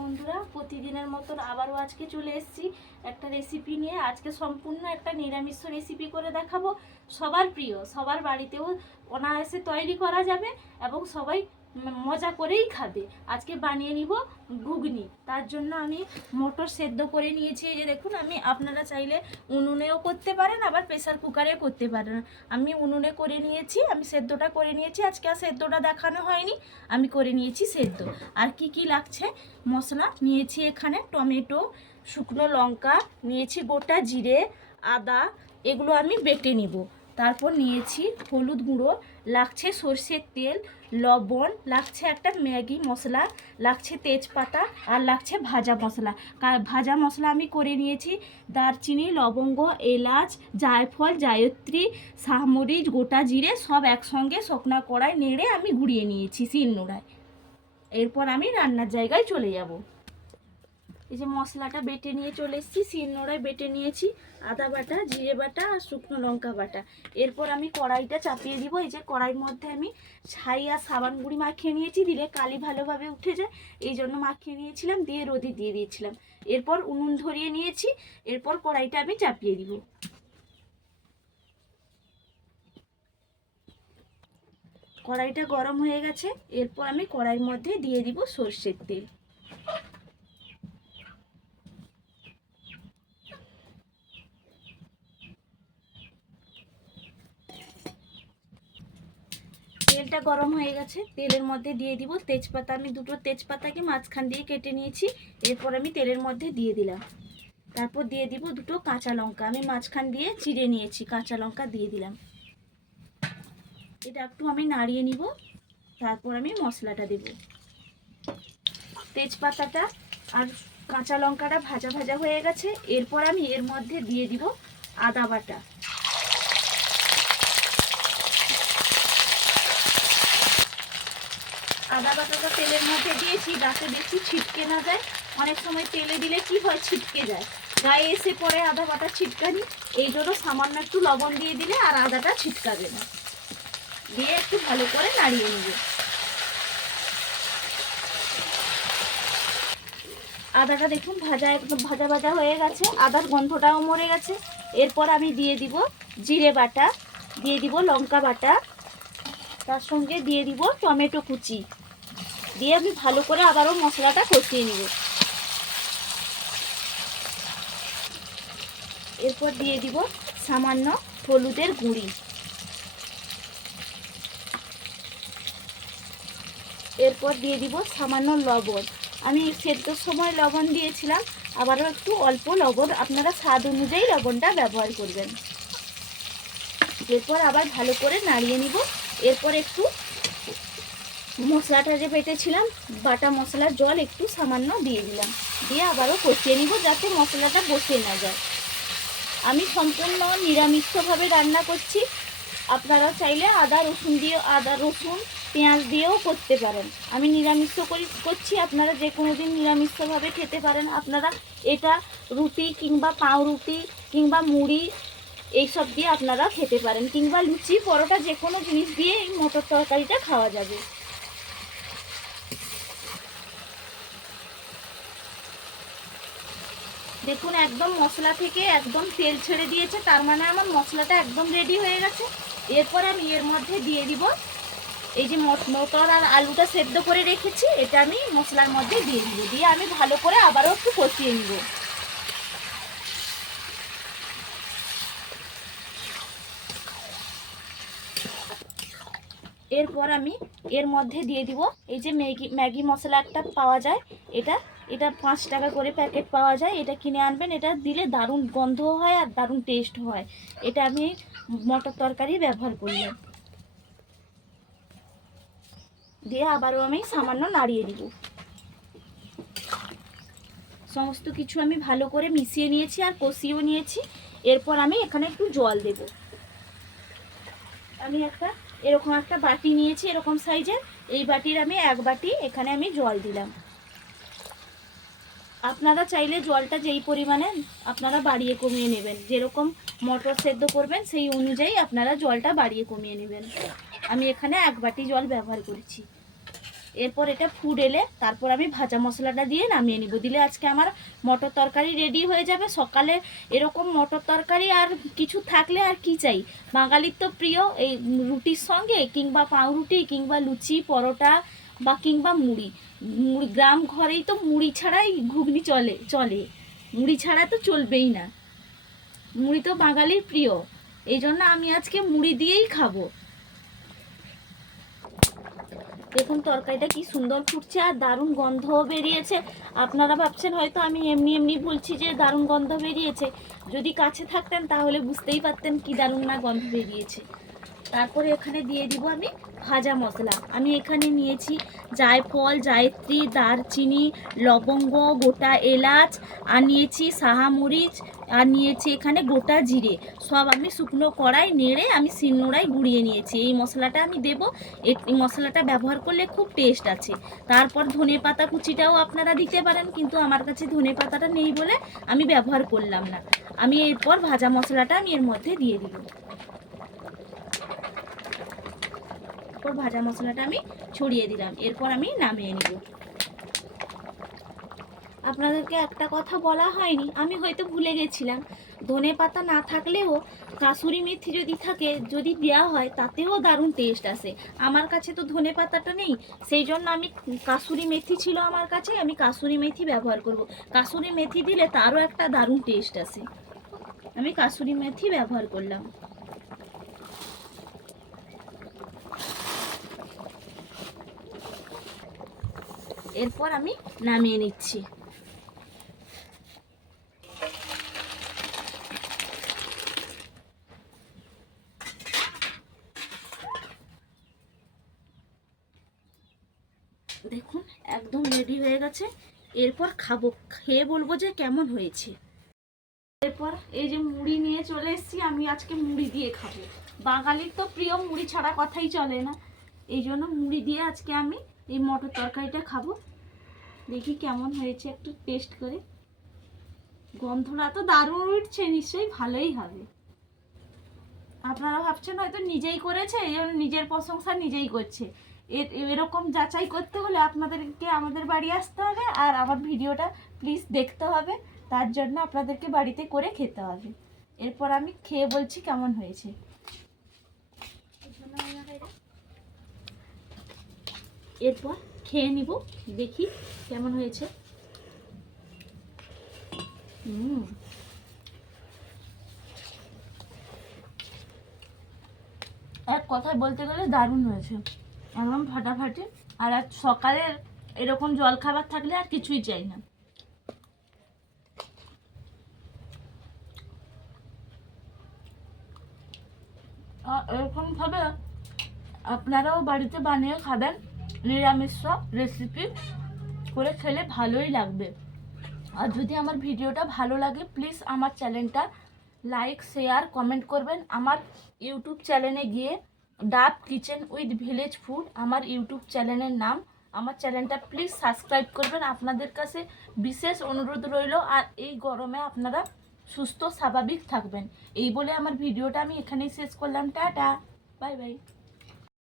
বন্ধুরা, প্রতিদিনের মতন আবারও আজকে চলে এসেছি একটা রেসিপি নিয়ে। আজকে সম্পূর্ণ একটা নিরামিষ রেসিপি করে দেখাবো। সবার প্রিয়, সবার বাড়িতেও অনায়াসে তৈরি করা যাবে এবং সবাই মজা করেই খাবে। আজকে বানিয়ে নিব ঘুগনি। তার জন্য আমি মটর সেদ্ধ করে নিয়েছি। এই যে দেখুন, আমি আপনারা চাইলে উনুনেও করতে পারেন, আবার প্রেসার কুকারেও করতে পারেন। আমি উনুনে করে নিয়েছি, আমি সেদ্ধটা করে নিয়েছি। আজকে আর সেদ্ধটা দেখানো হয়নি, আমি করে নিয়েছি সেদ্ধ। আর কি কি লাগছে? মশলা নিয়েছি এখানে টমেটো, শুকনো লঙ্কা, নিয়েছি গোটা জিরে, আদা, এগুলো আমি বেটে নিব। তারপর নিয়েছি হলুদ গুঁড়ো লাগছে সর্ষের তেল, লবণ, লাগছে একটা ম্যাগি মশলা, লাগছে তেজপাতা আর লাগছে ভাজা মশলা। ভাজা মশলা আমি করে নিয়েছি, দারচিনি, লবঙ্গ, এলাচ, জায়ফল, জায়ত্রী, শাহমরিচ, গোটা জিরে সব একসঙ্গে শুকনা কড়াই নেড়ে আমি গুঁড়িয়ে নিয়েছি শিলনোড়ায় এরপর আমি রান্নার জায়গায় চলে যাব। এই যে মশলাটা বেটে নিয়ে চলে এসেছি শিলনোড়ায় বেটে নিয়েছি, আদা বাটা, জিরে বাটা আর শুকনো লঙ্কা বাটা। এরপর আমি কড়াইটা চাপিয়ে দিব, এই যে কড়াইয়ের মধ্যে আমি ছাই আর সাবান গুঁড়ি মাখিয়ে নিয়েছি, দিলে কালি ভালোভাবে উঠে যায়, এই জন্য মাখিয়ে নিয়েছিলাম, দিয়ে রোদে দিয়ে দিয়েছিলাম। এরপর উনুন ধরিয়ে নিয়েছি, এরপর কড়াইটা আমি চাপিয়ে দিব। কড়াইটা গরম হয়ে গেছে, এরপর আমি কড়াইয়ের মধ্যে দিয়ে দিব সর্ষের তেল। তেলটা গরম হয়ে গেছে। তেলের মধ্যে দিয়ে দিব তেজপাতা। আমি দুটো তেজপাতাকে মাঝখান দিয়ে কেটে নিয়েছি। এরপর আমি তেলের মধ্যে দিয়ে দিলাম। তারপর দিয়ে দিব দুটো কাঁচা লঙ্কা। আমি মাঝখান দিয়ে চিড়ে নিয়েছি, কাঁচা লঙ্কা দিয়ে দিলাম। এটা একটু আমি নাড়িয়ে নিব। তারপর আমি মশলাটা দেব। তেজপাতাটা আর কাঁচা লঙ্কাটা ভাজা ভাজা হয়ে গেছে। এরপর আমি এর মধ্যে দিয়ে দিব আদা বাটা। আদা বাটাটা তেলের মধ্যে দিয়েছি, যাতে বেশি ছিটকে না যায়। অনেক সময় তেলে দিলে কি হয়, ছিটকে যায়। গায়ে এসে পরে আদা বাটা ছিটকানি, এই জন্য সামান্য একটু লবণ দিয়ে দিলে আর আদাটা ছিটকাবে না। দিয়ে একটু ভালো করে নাড়িয়ে নেবে। আদাটা দেখুন, ভাজা একদম ভাজা ভাজা হয়ে গেছে। আদার গন্ধটাও মরে গেছে। এরপর আমি দিয়ে দিব জিরে বাটা, দিয়ে দিব লঙ্কা বাটা। তার সঙ্গে দিয়ে দিব টমেটো কুচি। দিয়ে আমি ভালো করে আবারও মশলাটা কষিয়ে নিব। এরপর দিয়ে দিব সামান্য হলুদের গুঁড়ি। এরপর দিয়ে দিব সামান্য লবণ। আমি সেদ্ধর সময় লবণ দিয়েছিলাম, আবারও একটু অল্প লবণ। আপনারা স্বাদ অনুযায়ী লবণটা ব্যবহার করবেন। এরপর আবার ভালো করে নাড়িয়ে নিব। এরপর একটু মশলাটা যে বেটেছিলাম, বাটা মশলার জল একটু সামান্য দিয়ে দিলাম। দিয়ে আবারও কষিয়ে নিব যাতে মশলাটা বসে না যায়। আমি সম্পূর্ণ নিরামিষভাবে রান্না করছি। আপনারা চাইলে আদা রসুন দিয়ে, আদা রসুন, পেঁয়াজ দিয়েও করতে পারেন। আমি নিরামিষ করি, করছি। আপনারা যে কোনো দিন নিরামিষভাবে খেতে পারেন। আপনারা এটা রুটি কিংবা পাউরুটি কিংবা মুড়ি এইসব দিয়ে আপনারা খেতে পারেন। কিংবা লুচি, পরোটা, যে কোনো জিনিস দিয়ে এই মটর তরকারিটা খাওয়া যাবে। দেখুন, একদম মশলা থেকে একদম তেল ছেড়ে দিয়েছে, তার মানে আমার মশলাটা একদম রেডি হয়ে গেছে। এরপর আমি এর মধ্যে দিয়ে দিব এই যে মট- মটর আর আলুটা সেদ্ধ করে রেখেছি, এটা আমি মশলার মধ্যে দিয়ে দিব। দিয়ে আমি ভালো করে আবারও একটু কষিয়ে নিব। এরপর আমি এর মধ্যে দিয়ে দিব এই যে ম্যাগি ম্যাগি মশলা একটা পাওয়া যায়, এটা এটা পাঁচ টাকা করে প্যাকেট পাওয়া যায়, এটা কিনে আনবেন, এটা দিলে দারুণ গন্ধ হয় আর দারুণ টেস্ট হয়। এটা আমি মটর তরকারি ব্যবহার করলাম দিয়ে আবারও আমি সামান্য নাড়িয়ে দিব। সমস্ত কিছু আমি ভালো করে মিশিয়ে নিয়েছি আর কষিয়েও নিয়েছি। এরপর আমি এখানে একটু জল দেব। আমি একটা, এরকম একটা বাটি নিয়েছি এরকম সাইজের এই বাটির আমি এক বাটি এখানে আমি জল দিলাম। আপনারা চাইলে জলটা যেই পরিমাণে আপনারা বাড়িয়ে কমিয়ে নেবেন, যেরকম মটর সেদ্ধ করবেন সেই অনুযায়ী আপনারা জলটা বাড়িয়ে কমিয়ে নেবেন। আমি এখানে এক বাটি জল ব্যবহার করেছি। এরপর এটা ফুড এলে তারপর আমি ভাজা মশলাটা দিয়ে নামিয়ে নিব। দিলে আজকে আমার মটর তরকারি রেডি হয়ে যাবে। সকালে এরকম মটর তরকারি আর কিছু থাকলে আর কি চাই? বাঙালির তো প্রিয় এই রুটির সঙ্গে কিংবা পাউরুটি কিংবা লুচি, পরোটা বা কিংবা মুড়ি। গ্রাম ঘরেই তো মুড়ি ছাড়াই ঘুগনি চলে চলে। মুড়ি ছাড়া তো চলবেই না। মুড়ি তো বাঙালির প্রিয়। এই জন্য আমি আজকে মুড়ি দিয়েই খাব। দেখুন, তরকারিটা কি সুন্দর ফুটছে আর দারুণ গন্ধও বেরিয়েছে। আপনারা ভাবছেন হয়তো আমি এমনি এমনি বলছি যে দারুণ গন্ধ বেরিয়েছে। যদি কাছে থাকতেন তাহলে বুঝতেই পারতেন কি দারুণ না গন্ধ বেরিয়েছে। তারপরে এখানে দিয়ে দিব আমি ভাজা মশলা। আমি এখানে নিয়েছি জায়ফল, জায়ত্রী, দারচিনি, লবঙ্গ, গোটা এলাচ, আর নিয়েছি সাহা মরিচ, আর নিয়েছি এখানে গোটা জিরে। সব আমি শুকনো কড়াই নেড়ে আমি শিলনোড়ায় গুঁড়িয়ে নিয়েছি। এই মশলাটা আমি দেব। এই মশলাটা ব্যবহার করলে খুব টেস্ট আছে। তারপর ধনে পাতা কুচিটাও আপনারা দিতে পারেন, কিন্তু আমার কাছে ধনে পাতাটা নেই বলে আমি ব্যবহার করলাম না। আমি এরপর ভাজা মশলাটা আমি এর মধ্যে দিয়ে দিব। এরপর ভাজা মশলাটা আমি ছড়িয়ে দিলাম। এরপর আমি নামিয়ে নিব। আপনাদেরকে একটা কথা বলা হয়নি, আমি হয়তো ভুলে গেছিলাম। ধনে পাতা না থাকলেও কাসুরি মেথি যদি থাকে, যদি দেওয়া হয়, তাতেও দারুণ টেস্ট আসে। আমার কাছে তো ধনে পাতাটা নেই, সেই জন্য আমি কাসুরি মেথি ছিল আমার কাছে, আমি কাসুরি মেথি ব্যবহার করব। কাসুরি মেথি দিলে তারও একটা দারুণ টেস্ট আসে। আমি কাসুরি মেথি ব্যবহার করলাম। এরপর আমি নামিয়ে নিচ্ছি। দেখুন, একদম রেডি হয়ে গেছে। এরপর খাব। খেয়ে বলব যে কেমন হয়েছে। এরপর এই যে মুড়ি নিয়ে চলে এসেছি, আমি আজকে মুড়ি দিয়ে খাব। বাঙালির তো প্রিয় মুড়ি ছাড়া কথাই চলে না। এই জন্য মুড়ি দিয়ে আজকে আমি এই মটর তরকারিটা খাব। দেখি কেমন হয়েছে একটু টেস্ট করে। গন্ধটা তো দারুণ উঠছে, নিশ্চয়ই ভালোই হবে। আপনারা ভাবছেন হয়তো নিজেই করেছে, এই নিজের প্রশংসা নিজেই করছে। এরকম যাচাই করতে হলে আপনাদেরকে আমাদের বাড়ি আসতে হবে আর আমার ভিডিওটা প্লিজ দেখতে হবে। তার জন্য আপনাদেরকে বাড়িতে করে খেতে হবে। এরপর আমি খেয়ে বলছি কেমন হয়েছে। এরপর খেয়ে নিব, দেখি কেমন হয়েছে। হুম। এক কথায় বলতে গেলে দারুণ হয়েছে। একদম ফাটাফাটি, আর আজ সকালে এরকম জল খাবার থাকলে আর কিছুই চাই না। এরকমভাবে আপনারাও বাড়িতে বানিয়ে খাবেন। নিরামিষ রেসিপি করে খেলে ভালোই লাগবে। আর যদি আমার ভিডিওটা ভালো লাগে প্লিজ আমার চ্যানেলটা লাইক শেয়ার কমেন্ট করবেন। আমার ইউটিউব চ্যানেলে গিয়ে ডাব কিচেন উইথ ভিলেজ ফুড আমার ইউটিউব চ্যানেলের নাম। আমার চ্যানেলটা প্লিজ সাবস্ক্রাইব করবেন। আপনাদের কাছে বিশেষ অনুরোধ রইল, আর এই গরমে আপনারা সুস্থ, স্বাভাবিক থাকবেন। এই বলে আমার ভিডিওটা আমি এখানেই শেষ করলাম। Tata bye bye